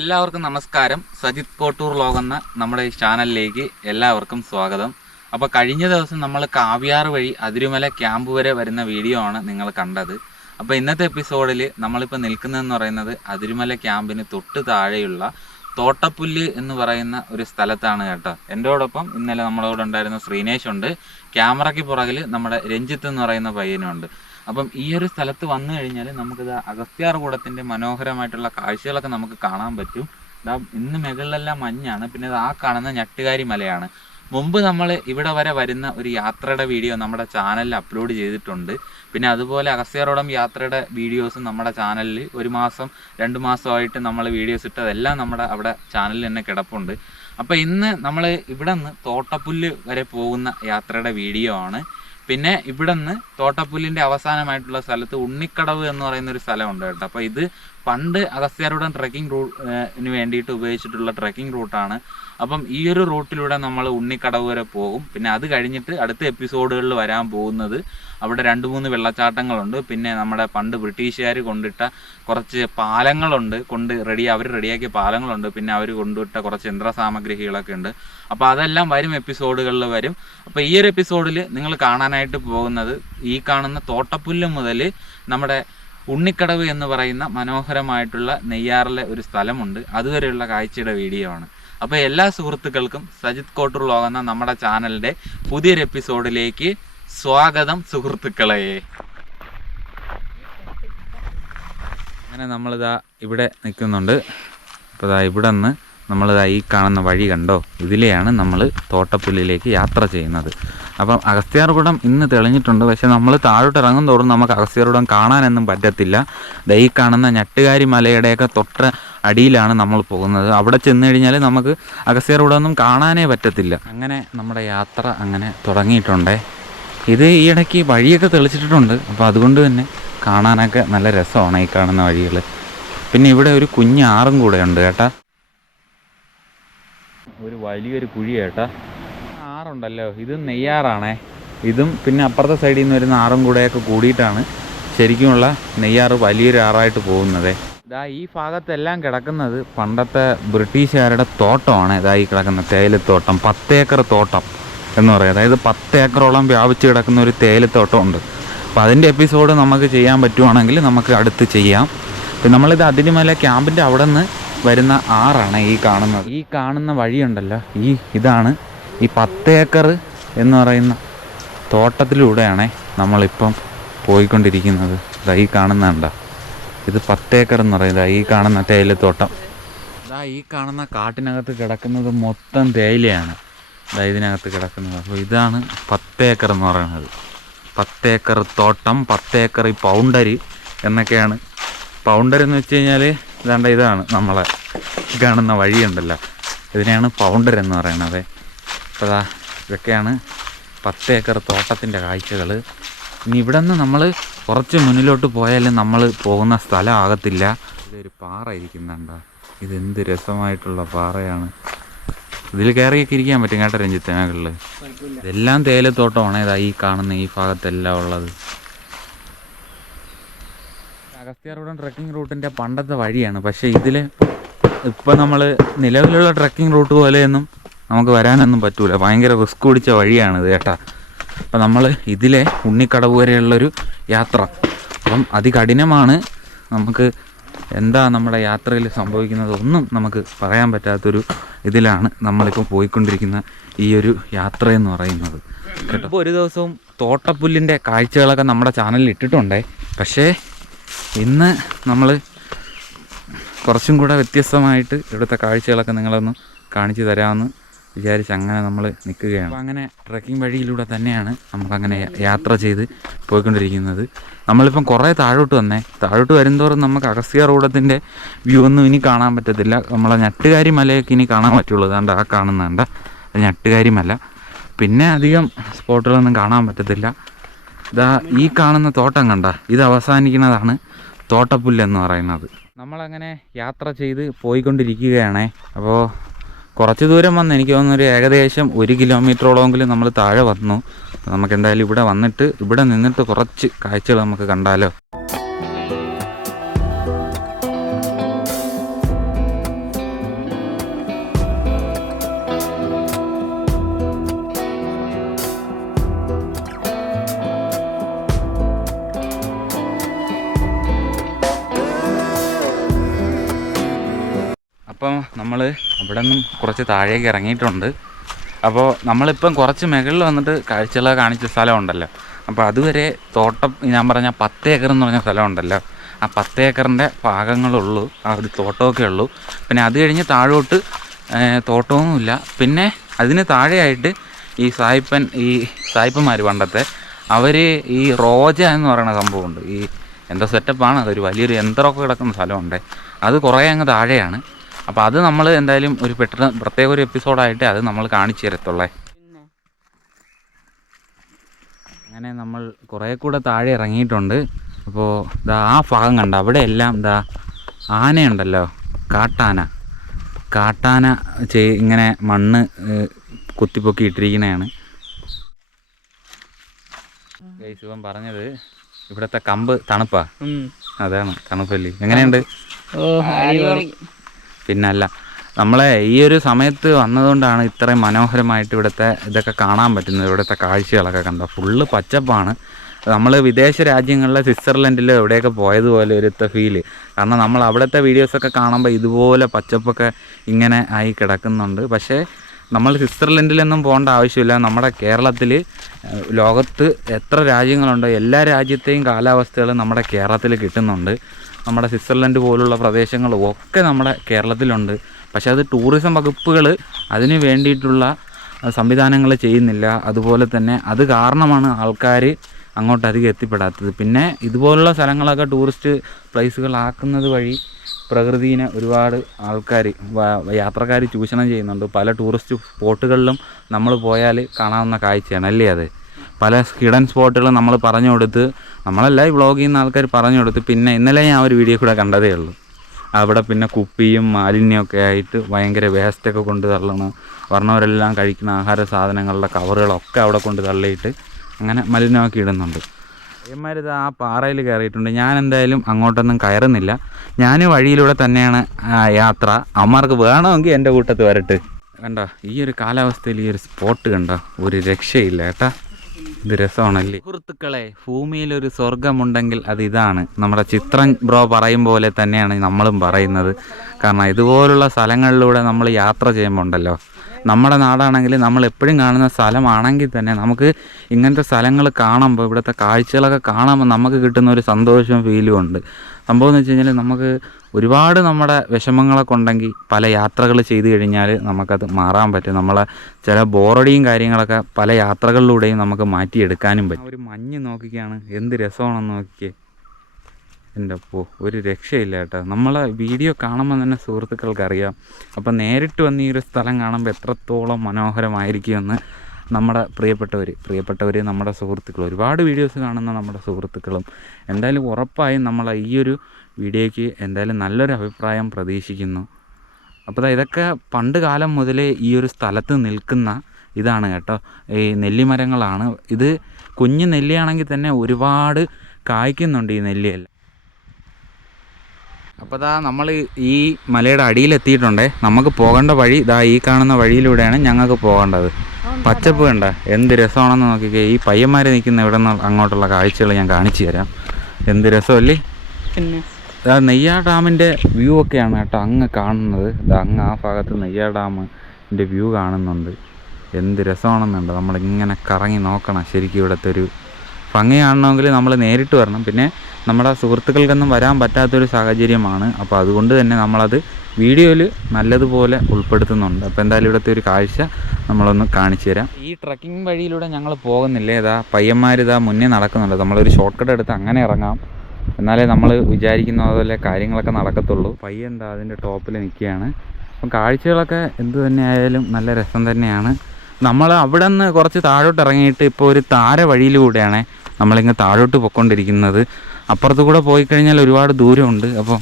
എല്ലാവർക്കും നമസ്കാരം. സജിത് കോട്ടൂർ ലോകെന്ന നമ്മുടെ ഈ ചാനലിലേക്ക് എല്ലാവർക്കും സ്വാഗതം. അപ്പോൾ കഴിഞ്ഞ ദിവസം നമ്മൾ കാവ്യാർ വഴി അതിരുമല ക്യാമ്പ് വരെ വരുന്ന വീഡിയോ ആണ് നിങ്ങൾ കണ്ടത്. അപ്പോൾ ഇന്നത്തെ എപ്പിസോഡിൽ നമ്മളിപ്പോൾ നിൽക്കുന്നതെന്ന് പറയുന്നത് അതിരുമല ക്യാമ്പിന് തൊട്ട് താഴെയുള്ള തോട്ടപ്പുല്ല് എന്ന് പറയുന്ന ഒരു സ്ഥലത്താണ് കേട്ടോ. എന്റെയോടൊപ്പം ഇന്നലെ നമ്മളോട് ഉണ്ടായിരുന്ന ശ്രീനേഷ് ഉണ്ട് ക്യാമറയ്ക്ക് പുറകിൽ നമ്മുടെ രഞ്ജിത്ത് എന്ന് പറയുന്ന പയ്യനുണ്ട്. അപ്പം ഈ ഒരു സ്ഥലത്ത് വന്നു കഴിഞ്ഞാൽ നമുക്കിത് അഗസ്ത്യാർകൂടത്തിന്റെ മനോഹരമായിട്ടുള്ള കാഴ്ചകളൊക്കെ നമുക്ക് കാണാൻ പറ്റും. ഇതാ ഇന്ന് മുകളിലെല്ലാം മഞ്ഞാണ്. പിന്നെ ഇത് ആ കാണുന്ന ഞട്ടുകാരി മലയാണ്. മുമ്പ് നമ്മൾ ഇവിടെ വരെ വരുന്ന ഒരു യാത്രയുടെ വീഡിയോ നമ്മുടെ ചാനലിൽ അപ്ലോഡ് ചെയ്തിട്ടുണ്ട്. പിന്നെ അതുപോലെ അഗസ്ത്യാർകൂടം യാത്രയുടെ വീഡിയോസും നമ്മുടെ ചാനലിൽ ഒരു മാസം രണ്ട് മാസമായിട്ട് നമ്മൾ വീഡിയോസ് ഇട്ടതെല്ലാം നമ്മുടെ അവിടെ ചാനലിൽ തന്നെ കിടപ്പുണ്ട്. അപ്പോൾ ഇന്ന് നമ്മൾ ഇവിടെ നിന്ന് തോട്ടപ്പുല്ല് വരെ പോകുന്ന യാത്രയുടെ വീഡിയോ ആണ്. പിന്നെ ഇവിടെ നിന്ന് തോട്ടപ്പുല്ലിന്റെ അവസാനമായിട്ടുള്ള സ്ഥലത്ത് ഉണ്ണിക്കടവ് എന്ന് പറയുന്ന ഒരു സ്ഥലമുണ്ട് കേട്ടോ. അപ്പോൾ ഇത് പണ്ട് അഗസ്ത്യാരുടെ ട്രക്കിംഗ് റൂട്ടിന് വേണ്ടിയിട്ട് ഉപയോഗിച്ചിട്ടുള്ള ട്രക്കിംഗ് റൂട്ടാണ് അപ്പം ഈ ഒരു റൂട്ടിലൂടെ നമ്മൾ ഉണ്ണിക്കടവ് വരെ പോകും. പിന്നെ അത് കഴിഞ്ഞിട്ട് അടുത്ത എപ്പിസോഡുകളിൽ വരാൻ പോകുന്നത് അവിടെ രണ്ട് മൂന്ന് വെള്ളച്ചാട്ടങ്ങളുണ്ട്. പിന്നെ നമ്മുടെ പണ്ട് ബ്രിട്ടീഷുകാർ കൊണ്ടിട്ട കുറച്ച് പാലങ്ങളുണ്ട്. കൊണ്ട് റെഡി അവർ റെഡിയാക്കിയ പാലങ്ങളുണ്ട്. പിന്നെ അവർ കൊണ്ടുവിട്ട കുറച്ച് യന്ത്ര സാമഗ്രികളൊക്കെ ഉണ്ട്. അപ്പോൾ അതെല്ലാം വരും എപ്പിസോഡുകളിൽ വരും. അപ്പോൾ ഈ ഒരു എപ്പിസോഡിൽ നിങ്ങൾ കാണാനായിട്ട് പോകുന്നത് ഈ കാണുന്ന തോട്ടപ്പുല്ല് മുതൽ നമ്മുടെ ഉണ്ണിക്കടവ് എന്ന് പറയുന്ന മനോഹരമായിട്ടുള്ള നെയ്യാറിലെ ഒരു സ്ഥലമുണ്ട്. അതുവരെയുള്ള കാഴ്ചയുടെ വീഡിയോ ആണ്. അപ്പോൾ എല്ലാ സുഹൃത്തുക്കൾക്കും സജിത് കോട്ടൂർ ലോകെന്ന നമ്മുടെ ചാനലിന്റെ പുതിയൊരു എപ്പിസോഡിലേക്ക് സ്വാഗതം സുഹൃത്തുക്കളെ. അങ്ങനെ നമ്മളിതാ ഇവിടെ നിൽക്കുന്നുണ്ട്. അപ്പോൾ ഇതാ ഇവിടെ നിന്ന് നമ്മളിതാ ഈ കാണുന്ന വഴി കണ്ടോ? ഇതിലെയാണ് നമ്മൾ തോട്ടപ്പുല്ലിലേക്ക് യാത്ര ചെയ്യുന്നത്. അപ്പം അഗസ്ത്യാർകൂടം ഇന്ന് തെളിഞ്ഞിട്ടുണ്ട്. പക്ഷെ നമ്മൾ താഴോട്ട് ഇറങ്ങും തോറും നമുക്ക് അഗസ്ത്യാർകൂടം കാണാനൊന്നും പറ്റത്തില്ല. ദൈ ഈ കാണുന്ന ഞട്ടുകാരി മലയുടെയൊക്കെ തൊട്ട അടിയിലാണ് നമ്മൾ പോകുന്നത്. അവിടെ ചെന്ന് കഴിഞ്ഞാൽ നമുക്ക് അഗസ്ത്യാർകുടമൊന്നും കാണാനേ പറ്റത്തില്ല. അങ്ങനെ നമ്മുടെ യാത്ര അങ്ങനെ തുടങ്ങിയിട്ടുണ്ടേ. ഇത് ഈ ഇടയ്ക്ക് വഴിയൊക്കെ തെളിച്ചിട്ടുണ്ട് അപ്പോൾ അതുകൊണ്ട് തന്നെ കാണാനൊക്കെ നല്ല രസമാണ് ഈ കാണുന്ന വഴികൾ പിന്നെ ഇവിടെ ഒരു കുഞ്ഞാറും കൂടെ ഉണ്ട് കേട്ടാ. ഒരു വലിയൊരു കുഴി കേട്ടാ ആറുണ്ടല്ലോ. ഇത് നെയ്യാറാണേ. ഇതും പിന്നെ അപ്പുറത്തെ സൈഡിൽ നിന്ന് വരുന്ന ആറും കൂടെയൊക്കെ കൂടിയിട്ടാണ് ശരിക്കുമുള്ള നെയ്യാറ് വലിയൊരു ആറായിട്ട് പോകുന്നത്. ഇതാ ഈ ഭാഗത്തെല്ലാം കിടക്കുന്നത് പണ്ടത്തെ ബ്രിട്ടീഷുകാരുടെ തോട്ടമാണ്. ഇതാ ഈ കിടക്കുന്ന തേയിലത്തോട്ടം പത്തേക്കർ തോട്ടം എന്ന് പറയും. അതായത് പത്ത് ഏക്കറോളം വ്യാപിച്ച് കിടക്കുന്ന ഒരു തേയിലത്തോട്ടം ഉണ്ട് അപ്പോൾ അതിന്റെ എപ്പിസോഡ് നമുക്ക് ചെയ്യാൻ പറ്റുവാണെങ്കിൽ നമുക്ക് അടുത്ത് ചെയ്യാം. പിന്നെ നമ്മളിത് മേലെ ക്യാമ്പിന്റെ അവിടെ നിന്ന് വരുന്ന ആറാണ് ഈ കാണുന്നത്. ഈ കാണുന്ന വഴിയുണ്ടല്ലോ. ഈ ഇതാണ് ഈ പത്ത് ഏക്കർ എന്ന് പറയുന്ന തോട്ടത്തിലൂടെയാണ് നമ്മളിപ്പം പോയിക്കൊണ്ടിരിക്കുന്നത്. ഇതാ ഈ കാണുന്നുണ്ടോ ഇത് പത്ത് ഏക്കർ എന്ന് പറയുന്നത്. ഈ കാണുന്ന തേയിലത്തോട്ടം ഇതാ ഈ കാണുന്ന കാട്ടിനകത്ത് കിടക്കുന്നത് മൊത്തം തേയിലയാണ്. ഇതാ ഇതിനകത്ത് കിടക്കുന്നത്. അപ്പോൾ ഇതാണ് പത്ത് ഏക്കർ എന്ന് പറയുന്നത്. പത്ത് ഏക്കർ തോട്ടം പത്ത് ഏക്കർ പൗണ്ടരി എന്നൊക്കെയാണ്. പൗണ്ടർ എന്ന് വെച്ച് കഴിഞ്ഞാൽ ഇതാണ്ട ഇതാണ് നമ്മളെ കാണുന്ന വഴിയുണ്ടല്ലോ. ഇതിനെയാണ് പൗണ്ടർ എന്ന് പറയുന്നത് ഇതാ ഇതൊക്കെയാണ് പത്ത് ഏക്കർ തോട്ടത്തിന്റെ കാഴ്ചകൾ ഇനി ഇവിടെ നിന്ന് നമ്മൾ കുറച്ച് മുന്നിലോട്ട് പോയാലും നമ്മൾ പോകുന്ന സ്ഥലം ആകത്തില്ല. ഇതൊരു പാറ ഇരിക്കുന്നുണ്ടോ ഇതെന്ത് രസമായിട്ടുള്ള പാറയാണ്. ഇതിൽ കയറിയൊക്കെ ഇരിക്കാൻ പറ്റും കേട്ടോ രഞ്ജിത്ത് മേഖലയിൽ ഇതെല്ലാം തേയിലത്തോട്ടമാണ്. ഇതാ ഈ കാണുന്ന ഈ ഭാഗത്തെല്ലാം ഉള്ളത്. അഗസ്ത്യാർകൂടം ട്രക്കിംഗ് റൂട്ടിന്റെ പണ്ടത്തെ വഴിയാണ്. പക്ഷേ ഇതിൽ ഇപ്പം നമ്മൾ നിലവിലുള്ള ട്രക്കിംഗ് റൂട്ട് പോലെയൊന്നും നമുക്ക് വരാനൊന്നും പറ്റൂല. ഭയങ്കര റിസ്ക് പിടിച്ച വഴിയാണിത് കേട്ടാ. അപ്പം നമ്മൾ ഇതിലെ ഉണ്ണിക്കടവ് വരെയുള്ളൊരു യാത്ര. അപ്പം അതികഠിനമാണ് നമുക്ക് എന്താ നമ്മുടെ യാത്രയിൽ സംഭവിക്കുന്നത് ഒന്നും നമുക്ക് പറയാൻ പറ്റാത്തൊരു ഇതിലാണ് നമ്മളിപ്പോൾ പോയിക്കൊണ്ടിരിക്കുന്ന ഈ ഒരു യാത്ര എന്ന് പറയുന്നത്. കേട്ടോ. ഒരു ദിവസവും തോട്ടപ്പുല്ലിന്റെ കാഴ്ചകളൊക്കെ നമ്മുടെ ചാനലിൽ ഇട്ടിട്ടുണ്ടേ. പക്ഷേ ഇന്ന് നമ്മൾ കുറച്ചും കൂടെ വ്യത്യസ്തമായിട്ട് ഇവിടുത്തെ കാഴ്ചകളൊക്കെ നിങ്ങളൊന്ന് കാണിച്ചു തരാമെന്ന് വിചാരിച്ച് അങ്ങനെ നമ്മൾ നിൽക്കുകയാണ്. അപ്പോൾ അങ്ങനെ ട്രക്കിംഗ് വഴിയിലൂടെ തന്നെയാണ് നമുക്കങ്ങനെ യാത്ര ചെയ്ത് പോയിക്കൊണ്ടിരിക്കുന്നത്. നമ്മളിപ്പം കുറേ താഴോട്ട് വന്നേ. താഴോട്ട് വരുന്തോറും നമുക്ക് അഗസ്യ റോഡത്തിന്റെ വ്യൂ ഒന്നും ഇനി കാണാൻ പറ്റത്തില്ല. നമ്മളെ ഞട്ടുകാരി മലയൊക്കെ ഇനി കാണാൻ പറ്റുള്ളൂ. അതുകൊണ്ട് ആ കാണുന്നുണ്ട് അത് ഞട്ടുകാരി മല. പിന്നെ അധികം സ്പോട്ടുകളൊന്നും കാണാൻ പറ്റത്തില്ല. ഇതാ ഈ കാണുന്ന തോട്ടം കണ്ട ഇത് അവസാനിക്കുന്നതാണ് തോട്ടപ്പുല്ല് എന്ന് പറയുന്നത്. നമ്മളങ്ങനെ യാത്ര ചെയ്ത് പോയിക്കൊണ്ടിരിക്കുകയാണ്. അപ്പോൾ കുറച്ച് ദൂരം വന്ന് എനിക്ക് തോന്നുന്നൊരു ഏകദേശം ഒരു കിലോമീറ്ററോളമെങ്കിലും നമ്മൾ താഴെ വന്നു. നമുക്ക് എന്തായാലും ഇവിടെ വന്നിട്ട് ഇവിടെ നിന്നിട്ട് കുറച്ച് കാഴ്ചകൾ നമുക്ക് കണ്ടാലോ. അപ്പം നമ്മൾ അവിടെ നിന്നും കുറച്ച് താഴേക്ക് ഇറങ്ങിയിട്ടുണ്ട്. അപ്പോൾ നമ്മളിപ്പം കുറച്ച് മുകളിൽ വന്നിട്ട് കാഴ്ചകളൊക്കെ കാണിച്ച സ്ഥലമുണ്ടല്ലോ. അപ്പോൾ അതുവരെ തോട്ടം ഞാൻ പറഞ്ഞ പത്ത് ഏക്കർ എന്ന് പറഞ്ഞ സ്ഥലമുണ്ടല്ലോ. ആ പത്ത് ഏക്കറിന്റെ ഭാഗങ്ങളുള്ളൂ ആ ഒരു തോട്ടമൊക്കെ ഉള്ളൂ. പിന്നെ അത് കഴിഞ്ഞ് താഴോട്ട് തോട്ടമൊന്നുമില്ല. പിന്നെ അതിന് താഴെയായിട്ട് ഈ സായിപ്പൻ ഈ സായിപ്പന്മാർ പണ്ടത്തെ അവർ ഈ റോജ എന്ന് പറയുന്ന സംഭവമുണ്ട്. ഈ എന്തോ സെറ്റപ്പാണ് അതൊരു വലിയൊരു യന്ത്രമൊക്കെ കിടക്കുന്ന സ്ഥലമുണ്ട്. അത് കുറേ അങ്ങ് താഴെയാണ്. അപ്പോൾ അത് നമ്മൾ എന്തായാലും ഒരു പെട്ടെന്ന് പ്രത്യേക ഒരു എപ്പിസോഡായിട്ട് അത് നമ്മൾ കാണിച്ചു തരത്തുള്ളേ. അങ്ങനെ നമ്മൾ കുറേ കൂടെ താഴെ ഇറങ്ങിയിട്ടുണ്ട്. അപ്പോൾ ഇതാ ആ ഭാഗം കണ്ട? അവിടെ എല്ലാം ഇതാ ആനയുണ്ടല്ലോ. കാട്ടാന. കാട്ടാന ചെയ് ഇങ്ങനെ മണ്ണ് കുത്തിപ്പൊക്കി ഇട്ടിരിക്കുന്നതാണ് ശിവൻ പറഞ്ഞത് ഇവിടുത്തെ കമ്പ് തണുപ്പാ. അതാണ് തണുപ്പല്ലേ. എങ്ങനെയുണ്ട്? പിന്നല്ല നമ്മളെ ഈ ഒരു സമയത്ത് വന്നതുകൊണ്ടാണ് ഇത്രയും മനോഹരമായിട്ട് ഇവിടുത്തെ ഇതൊക്കെ കാണാൻ പറ്റുന്നത്. ഇവിടുത്തെ കാഴ്ചകളൊക്കെ കണ്ടോ? ഫുള്ള് പച്ചപ്പാണ്. നമ്മൾ വിദേശ രാജ്യങ്ങളിലെ സ്വിറ്റ്സർലൻഡിലോ എവിടെയൊക്കെ പോയതുപോലെ ഒരുത്തെ ഫീൽ കാരണം നമ്മൾ അവിടുത്തെ വീഡിയോസൊക്കെ കാണുമ്പോൾ ഇതുപോലെ പച്ചപ്പൊക്കെ ഇങ്ങനെ ആയി കിടക്കുന്നുണ്ട്. പക്ഷേ നമ്മൾ സ്വിറ്റ്സർലൻഡിലൊന്നും പോകേണ്ട ആവശ്യമില്ല. നമ്മുടെ കേരളത്തിൽ ലോകത്ത് എത്ര രാജ്യങ്ങളുണ്ടോ എല്ലാ രാജ്യത്തെയും കാലാവസ്ഥകൾ നമ്മുടെ കേരളത്തിൽ കിട്ടുന്നുണ്ട്. നമ്മുടെ സ്വിറ്റ്സർലൻഡ് പോലുള്ള പ്രദേശങ്ങളും ഒക്കെ നമ്മുടെ കേരളത്തിലുണ്ട്. പക്ഷേ അത് ടൂറിസം വകുപ്പുകൾ അതിന് വേണ്ടിയിട്ടുള്ള സംവിധാനങ്ങൾ ചെയ്യുന്നില്ല. അതുപോലെ തന്നെ അത് കാരണമാണ് ആൾക്കാർ അങ്ങോട്ട് അധികം എത്തിപ്പെടാത്തത്. പിന്നെ ഇതുപോലുള്ള സ്ഥലങ്ങളൊക്കെ ടൂറിസ്റ്റ് പ്ലേസുകളാക്കുന്നത് വഴി പ്രകൃതിനെ ഒരുപാട് ആൾക്കാർ യാത്രക്കാർ ചൂഷണം ചെയ്യുന്നുണ്ട്. പല ടൂറിസ്റ്റ് സ്പോട്ടുകളിലും നമ്മൾ പോയാൽ കാണാവുന്ന കാഴ്ചയാണ്. അല്ലേ അത്? പല ഹിഡൻ സ്പോട്ടുകൾ നമ്മൾ പറഞ്ഞു കൊടുത്ത് നമ്മളല്ല ഈ വ്ളോഗ് ചെയ്യുന്ന ആൾക്കാർ പറഞ്ഞു കൊടുത്ത് പിന്നെ ഇന്നലെ ഞാൻ ഒരു വീഡിയോ കൂടെ കണ്ടതേ ഉള്ളൂ. അവിടെ പിന്നെ കുപ്പിയും മാലിന്യമൊക്കെ ആയിട്ട് ഭയങ്കര വേസ്റ്റൊക്കെ കൊണ്ട് തള്ളണം. വർണവരെല്ലാം കഴിക്കുന്ന ആഹാര സാധനങ്ങളുടെ കവറുകളൊക്കെ അവിടെ കൊണ്ട് തള്ളിയിട്ട് അങ്ങനെ മലിനമാക്കി ഇടുന്നുണ്ട്. പയ്യന്മാരിത് ആ പാറയിൽ കയറിയിട്ടുണ്ട്. ഞാൻ എന്തായാലും അങ്ങോട്ടൊന്നും കയറുന്നില്ല. ഞാൻ വഴിയിലൂടെ തന്നെയാണ് യാത്ര. അമ്മമാർക്ക് വേണമെങ്കിൽ എന്റെ കൂട്ടത്ത് വരട്ട്. കണ്ടോ ഈ ഒരു കാലാവസ്ഥയിൽ ഈ ഒരു സ്പോട്ട് കണ്ടോ? ഒരു രക്ഷയില്ല കേട്ടാ. ഇത് രസമാണല്ലേ? സുഹൃത്തുക്കളെ ഭൂമിയിൽ ഒരു സ്വർഗമുണ്ടെങ്കിൽ അത് ഇതാണ്. നമ്മുടെ ചിത്രം ബ്രോ പറയും പോലെ തന്നെയാണ് നമ്മളും പറയുന്നത്. കാരണം ഇതുപോലുള്ള സ്ഥലങ്ങളിലൂടെ നമ്മൾ യാത്ര ചെയ്യുമ്പോൾ ഉണ്ടല്ലോ നമ്മുടെ നാടാണെങ്കിൽ നമ്മൾ എപ്പോഴും കാണുന്ന സ്ഥലമാണെങ്കിൽ തന്നെ നമുക്ക് ഇങ്ങനത്തെ സ്ഥലങ്ങൾ കാണുമ്പോൾ ഇവിടുത്തെ കാഴ്ചകളൊക്കെ കാണുമ്പോൾ നമുക്ക് കിട്ടുന്ന ഒരു സന്തോഷവും ഫീലും ഉണ്ട്. സംഭവം എന്ന് വെച്ച് കഴിഞ്ഞാൽ നമുക്ക് ഒരുപാട് നമ്മുടെ വിഷമങ്ങളൊക്കെ ഉണ്ടെങ്കിൽ പല യാത്രകൾ ചെയ്തു കഴിഞ്ഞാൽ നമുക്കത് മാറാൻ പറ്റും. നമ്മളെ ചില ബോറടിയും കാര്യങ്ങളൊക്കെ പല യാത്രകളിലൂടെയും നമുക്ക് മാറ്റിയെടുക്കാനും പറ്റും. ഒരു മഞ്ഞ് നോക്കിക്കാണ്. എന്ത് രസമാണെന്ന് നോക്കിക്കേ. എന്റെ അപ്പോ ഒരു രക്ഷയില്ല കേട്ടോ. നമ്മളെ വീഡിയോ കാണുമ്പോൾ തന്നെ സുഹൃത്തുക്കൾക്ക് അറിയാം അപ്പം നേരിട്ട് വന്ന് ഈ ഒരു സ്ഥലം കാണുമ്പോൾ എത്രത്തോളം മനോഹരമായിരിക്കുമെന്ന് നമ്മുടെ പ്രിയപ്പെട്ടവർ പ്രിയപ്പെട്ടവർ നമ്മുടെ സുഹൃത്തുക്കൾ. ഒരുപാട് വീഡിയോസ് കാണുന്ന നമ്മുടെ സുഹൃത്തുക്കളും. എന്തായാലും ഉറപ്പായും നമ്മളെ ഈ ഒരു വീഡിയോയ്ക്ക് എന്തായാലും നല്ലൊരു അഭിപ്രായം പ്രതീക്ഷിക്കുന്നു. അപ്പോൾ ഇതൊക്കെ പണ്ട് കാലം മുതലേ ഈ ഒരു സ്ഥലത്ത് നിൽക്കുന്ന ഇതാണ് കേട്ടോ. ഈ നെല്ലിമരങ്ങളാണ്. ഇത് കുഞ്ഞു നെല്ലിയാണെങ്കിൽ തന്നെ ഒരുപാട് കായ്ക്കുന്നുണ്ട് ഈ നെല്ലിയെല്ലാം. അപ്പോൾ ദാ നമ്മൾ ഈ മലയുടെ അടിയിലെത്തിയിട്ടുണ്ടേ. നമുക്ക് പോകേണ്ട വഴി ദാ ഈ കാണുന്ന വഴിയിലൂടെയാണ് ഞങ്ങൾക്ക് പോകേണ്ടത്. പച്ചപ്പ് കണ്ട എന്ത് രസമാണെന്ന് നോക്കിക്കേ. ഈ പയ്യന്മാർ നിൽക്കുന്ന ഇവിടെ നിന്ന് അങ്ങോട്ടുള്ള കാഴ്ചകൾ ഞാൻ കാണിച്ചു തരാം. എന്ത് രസമല്ലേ? പിന്നെ നെയ്യാ ഡാമിന്റെ വ്യൂ ഒക്കെയാണ് കേട്ടോ അങ്ങ് കാണുന്നത്. അങ്ങ് ആ ഭാഗത്ത് നെയ്യാ ഡാമിന്റെ വ്യൂ കാണുന്നുണ്ട്. എന്ത് രസമാണെന്നുണ്ട്. നമ്മളിങ്ങനെ കറങ്ങി നോക്കണം ശരിക്കും ഇവിടുത്തെ ഒരു ഭംഗി കാണണമെങ്കിൽ നമ്മൾ നേരിട്ട് വരണം. പിന്നെ നമ്മുടെ സുഹൃത്തുക്കൾക്കൊന്നും വരാൻ പറ്റാത്തൊരു സാഹചര്യമാണ്. അപ്പോൾ അതുകൊണ്ട് തന്നെ നമ്മളത് വീഡിയോയിൽ നല്ലതുപോലെ ഉൾപ്പെടുത്തുന്നുണ്ട്. അപ്പോൾ എന്തായാലും ഇവിടുത്തെ ഒരു കാഴ്ച നമ്മളൊന്ന് കാണിച്ചു തരാം. ഈ ട്രക്കിംഗ് വഴിയിലൂടെ ഞങ്ങൾ പോകുന്നില്ലേ? ഇതാ പയ്യന്മാർ ഇതാ മുന്നേ നടക്കുന്നുണ്ട്. നമ്മളൊരു ഷോർട്ട് കട്ട് എടുത്ത് അങ്ങനെ ഇറങ്ങാം. എന്നാലേ നമ്മൾ വിചാരിക്കുന്ന പോലെ കാര്യങ്ങളൊക്കെ നടക്കത്തുള്ളൂ. പയ്യൻ എന്താ അതിന്റെ ടോപ്പിൽ നിൽക്കുകയാണ്. അപ്പം കാഴ്ചകളൊക്കെ എന്ത് തന്നെ ആയാലും നല്ല രസം തന്നെയാണ്. നമ്മൾ അവിടെ നിന്ന് കുറച്ച് താഴോട്ട് ഇറങ്ങിയിട്ട് ഇപ്പോൾ ഒരു താര വഴിയിലൂടെയാണ് നമ്മളിങ്ങ് താഴോട്ട് പൊയ്ക്കൊണ്ടിരിക്കുന്നത്. അപ്പുറത്ത് കൂടെ പോയി കഴിഞ്ഞാൽ ഒരുപാട് ദൂരമുണ്ട്. അപ്പോൾ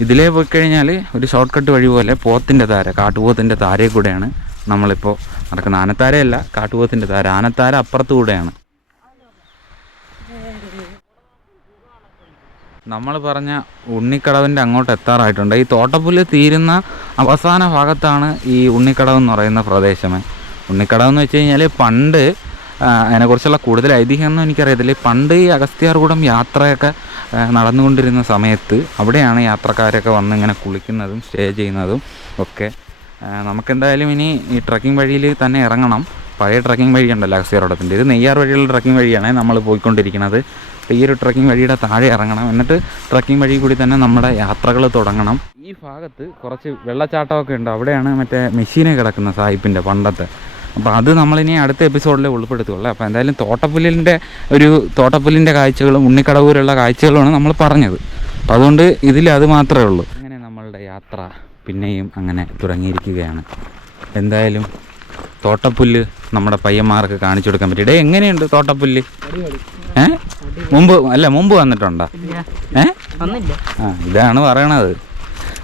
ഇതിലേ പോയി കഴിഞ്ഞാൽ ഒരു ഷോർട്ട് കട്ട് വഴി പോലെ പോത്തിന്റെ താര കാട്ടുപോത്തിന്റെ താരയിൽ കൂടെയാണ് നമ്മളിപ്പോൾ നടക്കുന്നത്. ആനത്താരയല്ല കാട്ടുപോത്തിന്റെ താര. ആനത്താര അപ്പുറത്ത് കൂടെയാണ്. നമ്മൾ പറഞ്ഞ ഉണ്ണിക്കടവിന്റെ അങ്ങോട്ട് എത്താറായിട്ടുണ്ട്. ഈ തോട്ടപ്പുല്ല് തീരുന്ന അവസാന ഭാഗത്താണ് ഈ ഉണ്ണിക്കടവ് എന്ന് പറയുന്ന പ്രദേശം. ഉണ്ണിക്കടവ് എന്ന് വെച്ച് കഴിഞ്ഞാൽ പണ്ട് അതിനെക്കുറിച്ചുള്ള കൂടുതൽ ഐതിഹ്യമൊന്നും എനിക്കറിയത്തില്ല. പണ്ട് ഈ അഗസ്ത്യാർകൂടം യാത്രയൊക്കെ നടന്നുകൊണ്ടിരുന്ന സമയത്ത് അവിടെയാണ് യാത്രക്കാരൊക്കെ വന്ന് ഇങ്ങനെ കുളിക്കുന്നതും സ്റ്റേ ചെയ്യുന്നതും ഒക്കെ. നമുക്കെന്തായാലും ഇനി ഈ ട്രക്കിംഗ് വഴിയിൽ തന്നെ ഇറങ്ങണം. പഴയ ട്രക്കിംഗ് വഴി ഉണ്ടല്ലോ അഗസ്ത്യാർകൂടത്തിന്റെ ഇത് നെയ്യാർ വഴിയുള്ള ട്രക്കിംഗ് വഴിയാണ് നമ്മൾ പോയിക്കൊണ്ടിരിക്കുന്നത്. ഈ ഒരു ട്രക്കിംഗ് വഴിയുടെ താഴെ ഇറങ്ങണം. എന്നിട്ട് ട്രക്കിംഗ് വഴി കൂടി തന്നെ നമ്മുടെ യാത്രകൾ തുടങ്ങണം. ഈ ഭാഗത്ത് കുറച്ച് വെള്ളച്ചാട്ടമൊക്കെ ഉണ്ട്. അവിടെയാണ് മറ്റേ മെഷീനെ കിടക്കുന്ന സാഹിബിന്റെ പണ്ടത്തെ. അപ്പോൾ അത് നമ്മളിനി അടുത്ത എപ്പിസോഡിൽ ഉൾപ്പെടുത്തുള്ളൂ അപ്പോൾ എന്തായാലും തോട്ടപ്പുല്ലിന്റെ ഒരു തോട്ടപ്പുല്ലിന്റെ കാഴ്ചകളും ഉണ്ണിക്കടവൂരുള്ള കാഴ്ചകളുമാണ് നമ്മൾ പറഞ്ഞത്. അപ്പോൾ അതുകൊണ്ട് ഇതിൽ അത് മാത്രമേ ഉള്ളൂ. അങ്ങനെ നമ്മളുടെ യാത്ര പിന്നെയും അങ്ങനെ തുടങ്ങിയിരിക്കുകയാണ്. എന്തായാലും തോട്ടപ്പുല്ല് നമ്മുടെ പയ്യന്മാർക്ക് കാണിച്ചു കൊടുക്കാൻ പറ്റി. ഡേ എങ്ങനെയുണ്ട് തോട്ടപ്പുല്ല്? ഏ? മുമ്പ് അല്ല മുമ്പ് വന്നിട്ടുണ്ടോ? ഏ? ആ ഇതാണ് പറയണത്.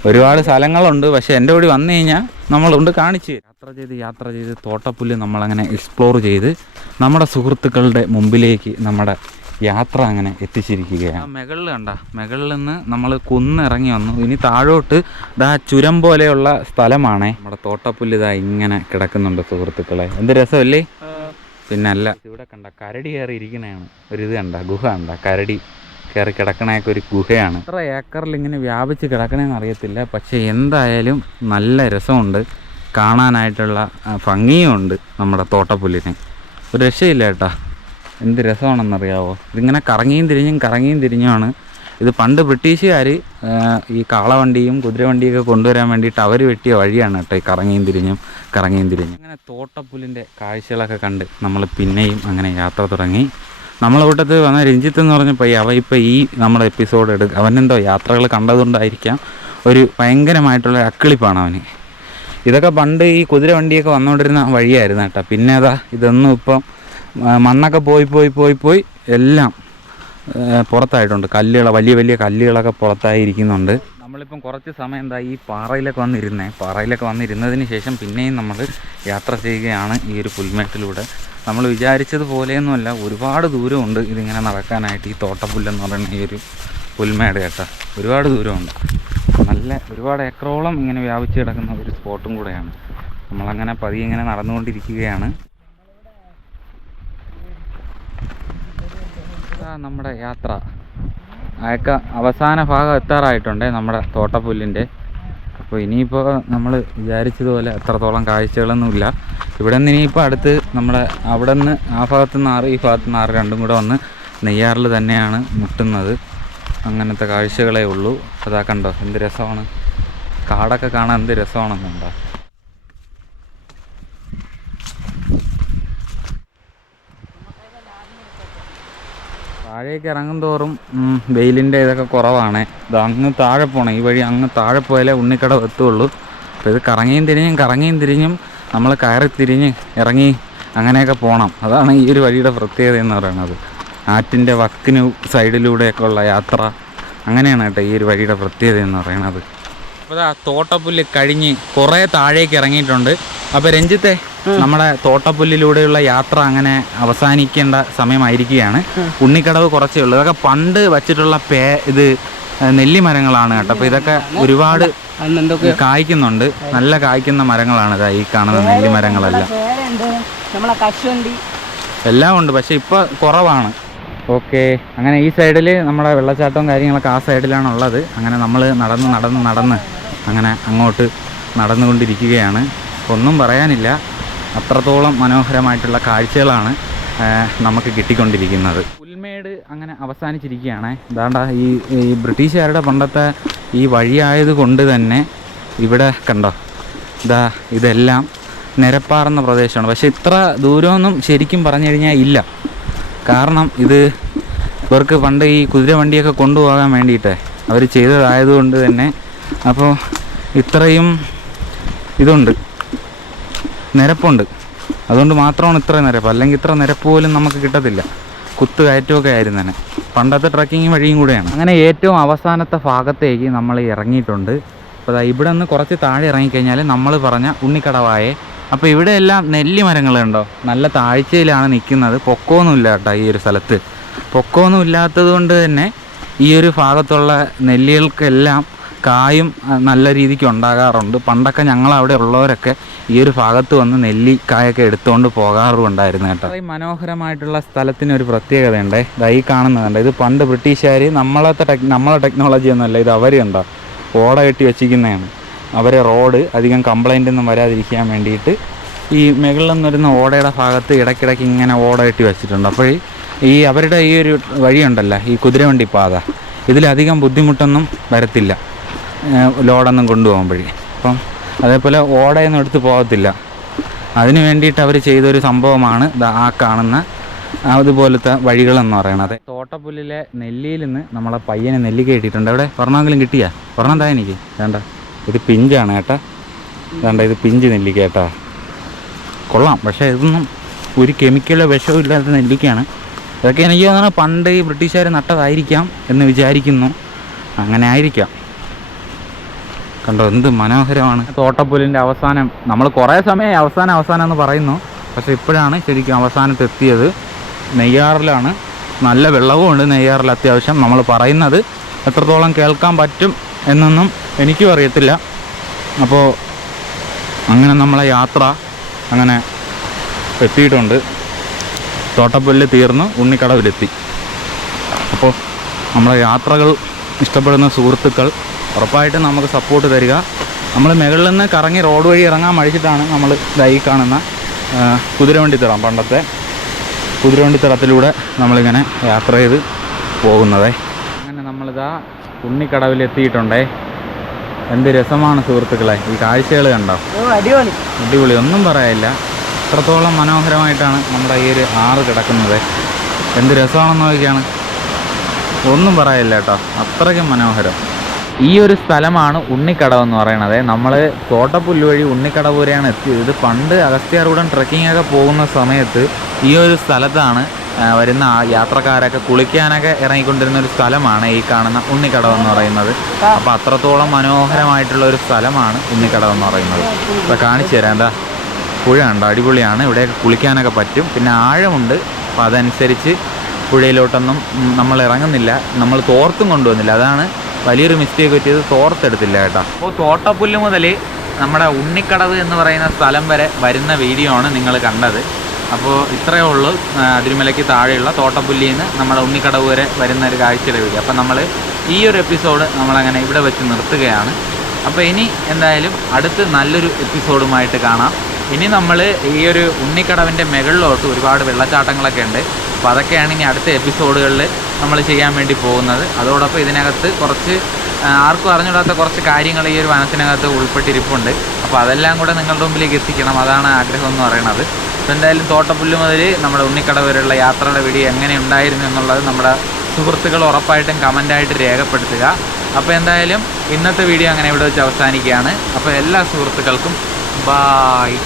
ഒരുപാട് സ്ഥലങ്ങളുണ്ട് പക്ഷെ എന്റെ കൂടി വന്നു കഴിഞ്ഞാൽ നമ്മളുണ്ട് കാണിച്ച്. യാത്ര ചെയ്ത് യാത്ര ചെയ്ത് തോട്ടപ്പുല്ല് നമ്മളങ്ങനെ എക്സ്പ്ലോർ ചെയ്ത് നമ്മുടെ സുഹൃത്തുക്കളുടെ മുമ്പിലേക്ക് നമ്മുടെ യാത്ര അങ്ങനെ എത്തിച്ചിരിക്കുകയാണ്. മുകളിൽ കണ്ട മുകളിൽ നിന്ന് നമ്മൾ കുന്നിറങ്ങി വന്നു. ഇനി താഴോട്ട് ഇതാ ചുരം പോലെയുള്ള സ്ഥലമാണ്. നമ്മുടെ തോട്ടപ്പുല്ല് ഇതാ ഇങ്ങനെ കിടക്കുന്നുണ്ട് സുഹൃത്തുക്കളെ. എന്ത് രസമല്ലേ? പിന്നല്ല ഇവിടെ കണ്ട കരടി കയറി ഇരിക്കണതാണ് ഒരു ഇത് കണ്ട ഗുഹ കണ്ട. കരടി കയറി കിടക്കണയൊക്കെ ഒരു ഗുഹയാണ്. എത്ര ഏക്കറിൽ ഇങ്ങനെ വ്യാപിച്ച് കിടക്കണേന്ന് അറിയത്തില്ല. പക്ഷേ എന്തായാലും നല്ല രസമുണ്ട്. കാണാനായിട്ടുള്ള ഭംഗിയുമുണ്ട് നമ്മുടെ തോട്ടപ്പുല്ലിന്. ഒരു രക്ഷയില്ല കേട്ടാ. എന്ത് രസമാണെന്നറിയാവോ? ഇതിങ്ങനെ കറങ്ങിയും തിരിഞ്ഞും കറങ്ങിയും തിരിഞ്ഞുമാണ്. ഇത് പണ്ട് ബ്രിട്ടീഷുകാർ ഈ കാളവണ്ടിയും കുതിരവണ്ടിയൊക്കെ കൊണ്ടുവരാൻ വേണ്ടിയിട്ട് അവർ വെട്ടിയ വഴിയാണ് കേട്ടോ ഈ കറങ്ങിയും തിരിഞ്ഞും കറങ്ങിയും തിരിഞ്ഞും. അങ്ങനെ തോട്ടപ്പുല്ലിന്റെ കാഴ്ചകളൊക്കെ കണ്ട് നമ്മൾ പിന്നെയും അങ്ങനെ യാത്ര തുടങ്ങി. നമ്മളെ കൂട്ടത്തിൽ വന്ന രഞ്ജിത്ത് എന്ന് പറഞ്ഞപ്പോൾ അവ ഇപ്പോൾ ഈ നമ്മുടെ എപ്പിസോഡ് എടുക്കുക അവനെന്തോ യാത്രകൾ കണ്ടതുകൊണ്ടായിരിക്കാം. ഒരു ഭയങ്കരമായിട്ടുള്ള അക്കിളിപ്പാണ് അവന്. ഇതൊക്കെ പണ്ട് ഈ കുതിരവണ്ടിയൊക്കെ വന്നുകൊണ്ടിരുന്ന വഴിയായിരുന്നു കേട്ടോ. പിന്നെ അതാ ഇതൊന്നും ഇപ്പം മണ്ണൊക്കെ പോയി പോയി പോയി പോയി എല്ലാം പുറത്തായിട്ടുണ്ട്. കല്ലുകൾ വലിയ വലിയ കല്ലുകളൊക്കെ പുറത്തായിരിക്കുന്നുണ്ട്. നമ്മളിപ്പം കുറച്ച് സമയം എന്താ ഈ പാറയിലൊക്കെ വന്നിരുന്നേ. പാറയിലൊക്കെ വന്നിരുന്നതിന് ശേഷം പിന്നെയും നമ്മൾ യാത്ര ചെയ്യുകയാണ് ഈ ഒരു പുൽമേട്ടിലൂടെ. നമ്മൾ വിചാരിച്ചതുപോലെയൊന്നുമല്ല ഒരുപാട് ദൂരമുണ്ട് ഇതിങ്ങനെ നടക്കാനായിട്ട് ഈ തോട്ടപ്പുല്ലെന്ന് പറയുന്ന ഈ ഒരു പുൽമേട് കേട്ടോ. ഒരുപാട് ദൂരമുണ്ട്. നല്ല ഒരുപാട് ഏക്കറോളം ഇങ്ങനെ വ്യാപിച്ച് കിടക്കുന്ന ഒരു സ്പോട്ടും കൂടെയാണ്. നമ്മളങ്ങനെ പതിയെ ഇങ്ങനെ നടന്നുകൊണ്ടിരിക്കുകയാണ്. നമ്മുടെ യാത്ര. അയക്ക അവസാന ഭാഗം എത്താറായിട്ടുണ്ട് നമ്മുടെ തോട്ടപ്പുല്ലിന്റെ. അപ്പോൾ ഇനിയിപ്പോൾ നമ്മൾ വിചാരിച്ചതുപോലെ അത്രത്തോളം കാഴ്ചകളൊന്നുമില്ല. ഇവിടെ നിന്ന് ഇനിയിപ്പോൾ അടുത്ത് നമ്മുടെ അവിടെ നിന്ന് ആ ഭാഗത്ത് നിന്ന് ആറ് ഈ ഭാഗത്ത് നിന്ന് ആറ് രണ്ടും കൂടെ വന്ന് നെയ്യാറിൽ തന്നെയാണ് മുട്ടുന്നത്. അങ്ങനത്തെ കാഴ്ചകളേ ഉള്ളൂ. അതാ കണ്ടോ എന്ത് രസമാണ്. കാടൊക്കെ കാണാൻ എന്ത് രസമാണെന്നുണ്ടോ. താഴേക്ക് ഇറങ്ങും തോറും വെയിലിന്റെ ഇതൊക്കെ കുറവാണ്. ഇത് അങ്ങ് താഴെ പോകണം ഈ വഴി അങ്ങ് താഴെ പോയാലേ ഉണ്ണിക്കട എത്തുള്ളൂ. അപ്പോൾ ഇത് കറങ്ങിയും തിരിഞ്ഞും കറങ്ങിയും തിരിഞ്ഞും നമ്മൾ കയറി തിരിഞ്ഞ് ഇറങ്ങി അങ്ങനെയൊക്കെ പോകണം അതാണ് ഈ ഒരു വഴിയുടെ പ്രത്യേകത എന്ന് പറയുന്നത്. ആറ്റിന്റെ വക്കിന് സൈഡിലൂടെയൊക്കെ ഉള്ള യാത്ര അങ്ങനെയാണ് കേട്ടോ ഈ ഒരു വഴിയുടെ പ്രത്യേകത എന്ന് പറയുന്നത്. അപ്പോൾ ആ തോട്ടപ്പുല്ല് കഴിഞ്ഞ് കുറേ താഴേക്ക് ഇറങ്ങിയിട്ടുണ്ട്. അപ്പോൾ രഞ്ജിത്തെ നമ്മുടെ തോട്ടപ്പുല്ലിലൂടെയുള്ള യാത്ര അങ്ങനെ അവസാനിക്കേണ്ട സമയമായിരിക്കുകയാണ്. ഉണ്ണിക്കടവ് കുറച്ചേ ഉള്ളൂ. ഇതൊക്കെ പണ്ട് വച്ചിട്ടുള്ള പേ ഇത് നെല്ലിമരങ്ങളാണ് കേട്ടോ. അപ്പോൾ ഇതൊക്കെ ഒരുപാട് കായ്ക്കുന്നുണ്ട്. നല്ല കായ്ക്കുന്ന മരങ്ങളാണ് ഇതാ ഈ കാണുന്ന നെല്ലിമരങ്ങളെല്ലാം. എല്ലാം ഉണ്ട് പക്ഷെ ഇപ്പോൾ കുറവാണ്. ഓക്കെ. അങ്ങനെ ഈ സൈഡിൽ നമ്മുടെ വെള്ളച്ചാട്ടവും കാര്യങ്ങളൊക്കെ ആ സൈഡിലാണ് ഉള്ളത്. അങ്ങനെ നമ്മൾ നടന്ന് നടന്ന് നടന്ന് അങ്ങനെ അങ്ങോട്ട് നടന്നുകൊണ്ടിരിക്കുകയാണ്. ഒന്നും പറയാനില്ല. അത്രത്തോളം മനോഹരമായിട്ടുള്ള കാഴ്ചകളാണ് നമുക്ക് കിട്ടിക്കൊണ്ടിരിക്കുന്നത്. പുൽമേട് അങ്ങനെ അവസാനിച്ചിരിക്കുകയാണ്. ഇതാണ്ട ഈ ഈ ബ്രിട്ടീഷുകാരുടെ പണ്ടത്തെ ഈ വഴിയായത് കൊണ്ട് തന്നെ ഇവിടെ കണ്ടോ ഇതാ ഇതെല്ലാം നിരപ്പാർന്ന പ്രദേശമാണ്. പക്ഷെ ഇത്ര ദൂരമൊന്നും ശരിക്കും പറഞ്ഞു കഴിഞ്ഞാൽ ഇല്ല. കാരണം ഇത് ഇവർക്ക് പണ്ട് ഈ കുതിരവണ്ടിയൊക്കെ കൊണ്ടുപോകാൻ വേണ്ടിയിട്ട് അവർ ചെയ്തതായതുകൊണ്ട് തന്നെ. അപ്പോൾ ഇത്രയും ഇതുണ്ട്. നിരപ്പുണ്ട്. അതുകൊണ്ട് മാത്രമാണ് ഇത്ര നിരപ്പ്. അല്ലെങ്കിൽ ഇത്ര നിരപ്പ് പോലും നമുക്ക് കിട്ടത്തില്ല. കുത്ത് കയറ്റമൊക്കെ ആയിരുന്നു തന്നെ പണ്ടത്തെ ട്രക്കിങ് വഴിയും കൂടെയാണ്. അങ്ങനെ ഏറ്റവും അവസാനത്തെ ഭാഗത്തേക്ക് നമ്മൾ ഇറങ്ങിയിട്ടുണ്ട്. അപ്പോൾ അതാ ഇവിടെ നിന്ന് കുറച്ച് താഴെ ഇറങ്ങിക്കഴിഞ്ഞാൽ നമ്മൾ പറഞ്ഞ ഉണ്ണിക്കടവായെ. അപ്പോൾ ഇവിടെ എല്ലാം നെല്ലി മരങ്ങളുണ്ടോ? നല്ല താഴ്ചയിലാണ് നിൽക്കുന്നത്. പൊക്കമൊന്നുമില്ല കേട്ടോ ഈ ഒരു സ്ഥലത്ത്. പൊക്കമൊന്നും ഇല്ലാത്തത് കൊണ്ട് തന്നെ ഈ ഒരു ഭാഗത്തുള്ള നെല്ലികൾക്കെല്ലാം കായും നല്ല രീതിക്ക് ഉണ്ടാകാറുണ്ട്. പണ്ടൊക്കെ ഞങ്ങൾ അവിടെ ഉള്ളവരൊക്കെ ഈ ഒരു ഭാഗത്ത് വന്ന് നെല്ലിക്കായൊക്കെ എടുത്തുകൊണ്ട് പോകാറുണ്ടായിരുന്നു കേട്ടോ. ഈ മനോഹരമായിട്ടുള്ള സ്ഥലത്തിന് ഒരു പ്രത്യേകതയുണ്ട് ഇതായി കാണുന്നതുണ്ട് ഇത് പണ്ട് ബ്രിട്ടീഷുകാർ നമ്മളത്തെ ടെക് നമ്മളെ ടെക്നോളജി ഒന്നുമല്ല ഇത് അവർ ഓട കെട്ടി വെച്ചിരിക്കുന്നതാണ്. അവരെ റോഡ് അധികം കംപ്ലൈന്റ് ഒന്നും വരാതിരിക്കാൻ വേണ്ടിയിട്ട് ഈ മുകളിൽ നിന്ന് വരുന്ന ഓടയുടെ ഭാഗത്ത് ഇടയ്ക്കിടയ്ക്ക് ഇങ്ങനെ ഓട കെട്ടി വെച്ചിട്ടുണ്ട്. അപ്പോൾ ഈ അവരുടെ ഈ ഒരു വഴിയുണ്ടല്ലോ ഈ കുതിരവണ്ടി പാത. ഇതിലധികം ബുദ്ധിമുട്ടൊന്നും വരത്തില്ല. ലോഡൊന്നും കൊണ്ടുപോകുമ്പോഴേ അപ്പം അതേപോലെ ഓടയൊന്നും എടുത്ത് പോകത്തില്ല. അതിന് വേണ്ടിയിട്ട് അവർ ചെയ്തൊരു സംഭവമാണ് ആ കാണുന്ന അതുപോലത്തെ വഴികളെന്ന് പറയണത് തോട്ടപ്പുല്ലിലെ നെല്ലിയിൽ നിന്ന് നമ്മളെ പയ്യനെ നെല്ല് കേട്ടിട്ടുണ്ട്. അവിടെ പറഞ്ഞെങ്കിലും കിട്ടിയാ? പറഞ്ഞതാ എനിക്ക്. വേണ്ട. ഇത് പിഞ്ചാണ് കേട്ടാ. വേണ്ട ഇത് പിഞ്ച് നെല്ലിക്ക കേട്ടാ. കൊള്ളാം. പക്ഷേ ഇതൊന്നും ഒരു കെമിക്കലോ വിഷമോ ഇല്ലാത്ത നെല്ലിക്കയാണ്. ഇതൊക്കെ എനിക്ക് തോന്നുന്നത് പണ്ട് ഈ ബ്രിട്ടീഷുകാർ നട്ടതായിരിക്കാം എന്ന് വിചാരിക്കുന്നു. അങ്ങനെ ആയിരിക്കാം. കണ്ടോ എന്ത് മനോഹരമാണ്. തോട്ടപ്പുലിന്റെ അവസാനം നമ്മൾ കുറേ സമയം അവസാനം അവസാനം എന്ന് പറയുന്നു. പക്ഷേ ഇപ്പോഴാണ് ശരിക്കും അവസാനത്ത് എത്തിയത് നെയ്യാറിലാണ്. നല്ല വെള്ളവുമുണ്ട് നെയ്യാറിൽ അത്യാവശ്യം നമ്മൾ പറയുന്നത്. എത്രത്തോളം കേൾക്കാൻ പറ്റും എന്നൊന്നും എനിക്കും അറിയത്തില്ല. അപ്പോൾ അങ്ങനെ നമ്മളെ യാത്ര അങ്ങനെ എത്തിയിട്ടുണ്ട്. തോട്ടപ്പുല്ല് തീർന്ന് ഉണ്ണിക്കടവിലെത്തി. അപ്പോൾ നമ്മളെ യാത്രകൾ ഇഷ്ടപ്പെടുന്ന സുഹൃത്തുക്കൾ ഉറപ്പായിട്ടും നമുക്ക് സപ്പോർട്ട് തരിക. നമ്മൾ മുകളിൽ നിന്ന് കറങ്ങി റോഡ് വഴി ഇറങ്ങാൻ മടിച്ചിട്ടാണ് നമ്മൾ ഇതായി കാണുന്ന ആ, കുതിരവണ്ടിത്തറ പണ്ടത്തെ കുതിരവണ്ടിത്തറത്തിലൂടെ നമ്മളിങ്ങനെ യാത്ര ചെയ്ത് പോകുന്നത്. അങ്ങനെ നമ്മളിതാ ഉണ്ണിക്കടവിൽ എത്തിയിട്ടുണ്ടേ എന്ത് രസമാണ് സുഹൃത്തുക്കളെ ഈ കാഴ്ചകൾ കണ്ടോ? അടിപൊളി. അടിപൊളി ഒന്നും പറയാനില്ല. എത്രത്തോളം മനോഹരമായിട്ടാണ് നമ്മുടെ ഈ ഒരു ആറ് കിടക്കുന്നത്. എന്ത് രസമാണെന്ന് നോക്കിയാണ്. ഒന്നും പറയാനില്ല കേട്ടോ. അത്രയ്ക്കും മനോഹരം. ഈ ഒരു സ്ഥലമാണ് ഉണ്ണിക്കടവ് എന്ന് പറയണത് നമ്മൾ തോട്ടപ്പുല്ല് വഴി ഉണ്ണിക്കടവ് വരെയാണ് എത്തിയത്. ഇത് പണ്ട് അഗസ്ത്യാർകൂടം ട്രക്കിംഗ് ഒക്കെ പോകുന്ന സമയത്ത് ഈ ഒരു സ്ഥലത്താണ് വരുന്ന യാത്രക്കാരൊക്കെ കുളിക്കാനൊക്കെ ഇറങ്ങിക്കൊണ്ടിരുന്ന ഒരു സ്ഥലമാണ് ഈ കാണുന്ന ഉണ്ണിക്കടവ് എന്ന് പറയുന്നത്. അപ്പോൾ അത്രത്തോളം മനോഹരമായിട്ടുള്ള ഒരു സ്ഥലമാണ് ഉണ്ണിക്കടവ് എന്ന് പറയുന്നത്. അപ്പോൾ കാണിച്ചു തരാം. എന്താ പുഴ ഉണ്ട് അടിപൊളിയാണ്. ഇവിടെയൊക്കെ കുളിക്കാനൊക്കെ പറ്റും. പിന്നെ ആഴമുണ്ട്. അപ്പോൾ അതനുസരിച്ച് പുഴയിലോട്ടൊന്നും നമ്മൾ ഇറങ്ങുന്നില്ല. നമ്മൾ തോർത്തും കൊണ്ടുവന്നില്ല. അതാണ് വലിയൊരു മിസ്റ്റേക്ക് പറ്റിയത് തോർത്തെടുത്തില്ല കേട്ടോ. അപ്പോൾ തോട്ടപ്പുല്ല് മുതൽ നമ്മുടെ ഉണ്ണിക്കടവ് എന്ന് പറയുന്ന സ്ഥലം വരെ വരുന്ന വീഡിയോ ആണ് നിങ്ങൾ കണ്ടത്. അപ്പോൾ ഇത്രയേ ഉള്ളൂ അതിരുമലയ്ക്ക് താഴെയുള്ള തോട്ടപ്പുല്ലിൽ നിന്ന് നമ്മുടെ ഉണ്ണിക്കടവ് വരെ വരുന്ന ഒരു കാഴ്ചയുടെ വീഡിയോ അപ്പോൾ നമ്മൾ ഈ ഒരു എപ്പിസോഡ് നമ്മളങ്ങനെ ഇവിടെ വെച്ച് നിർത്തുകയാണ്. അപ്പോൾ ഇനി എന്തായാലും അടുത്ത് നല്ലൊരു എപ്പിസോഡുമായിട്ട് കാണാം. ഇനി നമ്മൾ ഈ ഒരു ഉണ്ണിക്കടവിന്റെ മുകളിലോട്ട് ഒരുപാട് വെള്ളച്ചാട്ടങ്ങളൊക്കെ ഉണ്ട്. അപ്പോൾ അതൊക്കെയാണ് ഇനി അടുത്ത എപ്പിസോഡുകളിൽ നമ്മൾ ചെയ്യാൻ വേണ്ടി പോകുന്നത്. അതോടൊപ്പം ഇതിനകത്ത് കുറച്ച് ആർക്കും അറിഞ്ഞുകൂടാത്ത കുറച്ച് കാര്യങ്ങൾ ഈ ഒരു വനത്തിനകത്ത് ഉൾപ്പെട്ടിരിപ്പുണ്ട്. അപ്പോൾ അതെല്ലാം കൂടെ നിങ്ങളുടെ മുമ്പിലേക്ക് എത്തിക്കണം. അതാണ് ആഗ്രഹം എന്ന് പറയുന്നത്. അപ്പോൾ എന്തായാലും തോട്ടപ്പുല്ല് മുതൽ നമ്മുടെ ഉണ്ണിക്കട വരെയുള്ള യാത്രയുടെ വീഡിയോ എങ്ങനെ ഉണ്ടായിരുന്നു എന്നുള്ളത് നമ്മുടെ സുഹൃത്തുക്കൾ ഉറപ്പായിട്ടും കമന്റായിട്ട് രേഖപ്പെടുത്തുക. അപ്പോൾ എന്തായാലും ഇന്നത്തെ വീഡിയോ അങ്ങനെ ഇവിടെ വെച്ച് അവസാനിക്കുകയാണ്. അപ്പോൾ എല്ലാ സുഹൃത്തുക്കൾക്കും ബായ്.